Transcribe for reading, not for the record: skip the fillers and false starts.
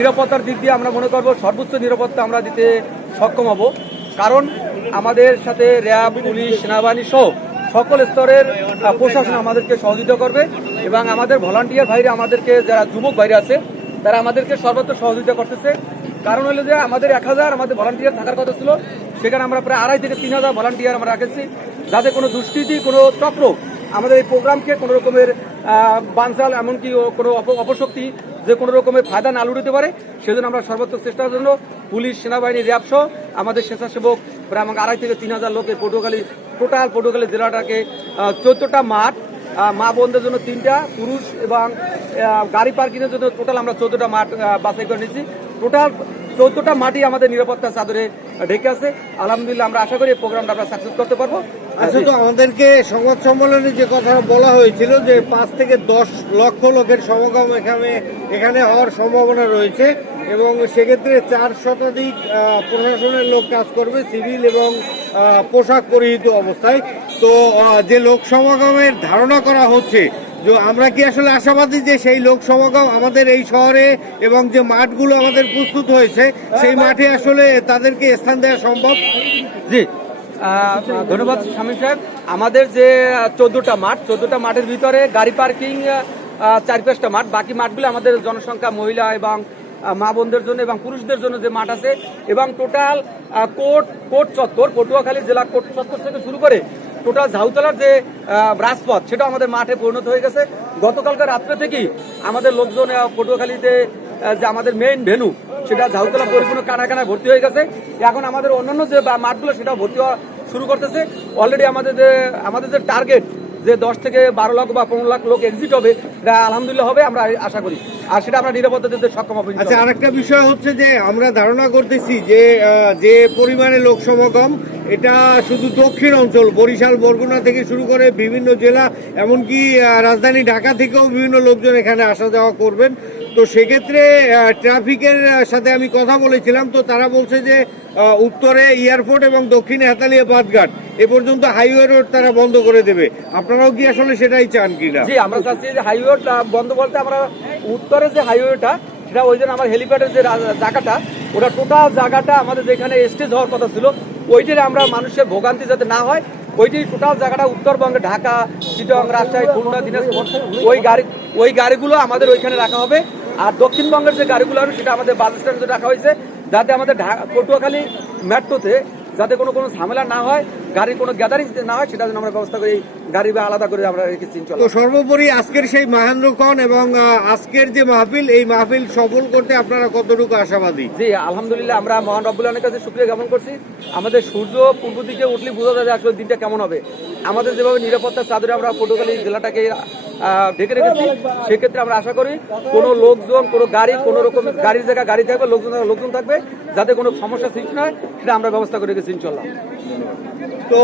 নিরাপত্তার দিক দিয়ে আমরা মনে করব সর্বোচ্চ নিরাপত্তা আমরা দিতে সক্ষম হব, কারণ আমাদের সাথে র্যাব, পুলিশ, সেনাবাহিনী সহ সকল স্তরের প্রশাসন আমাদেরকে সহযোগিতা করবে এবং আমাদের ভলান্টিয়ার ভাইরা আমাদেরকে, যারা যুবক ভাইরা আছে তারা আমাদেরকে সর্বত্র সহযোগিতা করতেছে। কারণ হলো যে আমাদের 1000 আমাদের ভলান্টিয়ার থাকার কথা ছিল, সেখানে আমরা প্রায় 2500 থেকে 3000 ভলান্টিয়ার আমরা রাখেছি, যাতে কোনো দুষ্কৃতি, কোনো চক্র আমাদের এই প্রোগ্রামকে কোনো রকমের বানচাল, এমনকি কোনো অপশক্তি যে কোনো রকমের ফায়দা না লুটাতে পারে, সেজন্য আমরা সর্বোচ্চ চেষ্টার জন্য পুলিশ, সেনাবাহিনী, র্যাব সহ আমাদের স্বেচ্ছাসেবক প্রায় 2500 থেকে 3000 লোকের পটুয়াখালী জেলাটাকে 14টা মাঠ, মা বোনদের জন্য 3টা, পুরুষ এবং গাড়ি পার্কিংয়ের জন্য টোটাল আমরা 14টা মাঠ বাছাই করে নিচ্ছি। টোটাল 14টা মাঠই আমাদের নিরাপত্তার চাদরে ঢেকে আছে। আলহামদুলিল্লাহ, আমরা আশা করি এই প্রোগ্রামটা আমরা সাকসেস করতে পারবো। আচ্ছা, তো আমাদেরকে সংবাদ সম্মেলনে যে কথা বলা হয়েছিল যে 5 থেকে 10 লক্ষ লোকের সমাগম এখানে হওয়ার সম্ভাবনা রয়েছে এবং সেক্ষেত্রে 4 শতাধিক প্রশাসনের লোক কাজ করবে, সিভিল এবং পোশাক পরিহিত অবস্থায়। তো যে লোক সমাগমের ধারণা করা হচ্ছে, যে আমরা কি আসলে আশাবাদী যে সেই লোক সমাগম আমাদের এই শহরে এবং যে মাঠগুলো আমাদের প্রস্তুত হয়েছে সেই মাঠে আসলে তাদেরকে স্থান দেওয়া সম্ভব? জি, ধন্যবাদ শামীম সাহেব। আমাদের যে 14টা মাঠের ভিতরে গাড়ি পার্কিং 4-5টা মাঠ, বাকি মাঠগুলো আমাদের জনসংখ্যা, মহিলা এবং মা বোনদের জন্য এবং পুরুষদের জন্য যে মাঠ আছে, এবং টোটাল কোর্ট চত্বর, পটুয়াখালী জেলা কোর্ট চত্বর থেকে শুরু করে টোটাল ঝাউতলার যে রাজপথ, সেটা আমাদের মাঠে পরিণত হয়ে গেছে। গতকালকে রাত্রে থেকেই আমাদের লোকজন পটুয়াখালীতে যে আমাদের মেইন ভেন্যু, সেটা ঝাউতলা পরিপূর্ণ কানায় ভর্তি হয়ে গেছে। এখন আমাদের অন্যান্য যে মাঠগুলো সেটাও ভর্তি হওয়া শুরু করতেছে। অলরেডি আমাদের যে টার্গেট যে 10 থেকে 12 লাখ বা 15 লাখ লোক এক্সিট হবে, এটা আলহামদুলিল্লাহ হবে, আমরা আশা করি, আর সেটা আমরা নিরাপত্তা দিতে সক্ষম হবো। আচ্ছা, আরেকটা বিষয় হচ্ছে যে আমরা ধারণা করতেছি যে পরিমাণে লোক সমাগম, এটা শুধু দক্ষিণ অঞ্চল, বরিশাল, বরগুনা থেকে শুরু করে বিভিন্ন জেলা, এমনকি রাজধানী ঢাকা থেকেও বিভিন্ন লোকজন এখানে আসা যাওয়া করবেন। তো সেক্ষেত্রে ট্রাফিকের সাথে আমি কথা বলেছিলাম, তো তারা বলছে যে উত্তরে এয়ারপোর্ট এবং দক্ষিণে হেতালিয়া বাঁধঘাট এ পর্যন্ত হাইওয়ে রোড তারা বন্ধ করে দেবে। আপনারাও কি আসলে সেটাই চান কিনা? জি, আমরা চাচ্ছি যে হাইওয়ে বন্ধ বলতে আমরা উত্তরে যে হাইওয়েটা, সেটা ওই জন্য আমার হেলিপ্যাডের যে জায়গাটা, ওটা টোটাল জায়গাটা আমাদের যেখানে স্টেজ হওয়ার কথা ছিল, ওইটারে আমরা মানুষের ভোগান্তি যাতে না হয়, ওইটি টোটাল জায়গাটা উত্তরবঙ্গে ঢাকা, চিটাগং, রাজশাহী, খুলনা, দিনাজপুর, ওই গাড়িগুলো আমাদের ওইখানে রাখা হবে। আর দক্ষিণবঙ্গের যে গাড়িগুলো হবে সেটা আমাদের বাস স্ট্যান্ডে রাখা হয়েছে, যাতে আমাদের পটুয়াখালী মেট্রোতে যাতে কোনো ঝামেলা না হয়, গাড়ির কোনো গ্যাদারিং না হয়, সেটা জন্য আমরা ব্যবস্থা করি, গাড়ি বা আলাদা করে আমরা রেখেছি। তো সর্বোপরি আজকের সেই মহেন্দ্রক্ষণ এবং আজকের যে মাহফিল, এই মাহফিল সফল করতে আপনারা কতটুকু আশাবাদী? জি, আলহামদুলিল্লাহ, আমরা মহান রব্বুল আলামিনের কাছে শুকরিয়া জ্ঞাপন করছি। আমাদের সূর্য পূর্ব দিকে উঠলে বোঝা যায় আসলে দিনটা কেমন হবে। আমাদের যেভাবে নিরাপত্তার চাদরে আমরা পটুয়াখালী জেলাটাকে ঢেকে রেখেছি, সেক্ষেত্রে আমরা আশা করি কোনো লোকজন, কোনো গাড়ি, কোনো রকম গাড়ির জায়গায় গাড়ি থাকবে, লোকজন থাকবে, যাতে কোনো সমস্যা সৃষ্টি না হয়, সেটা আমরা ব্যবস্থা করে রেখেছি ইনশাল্লাহ। তো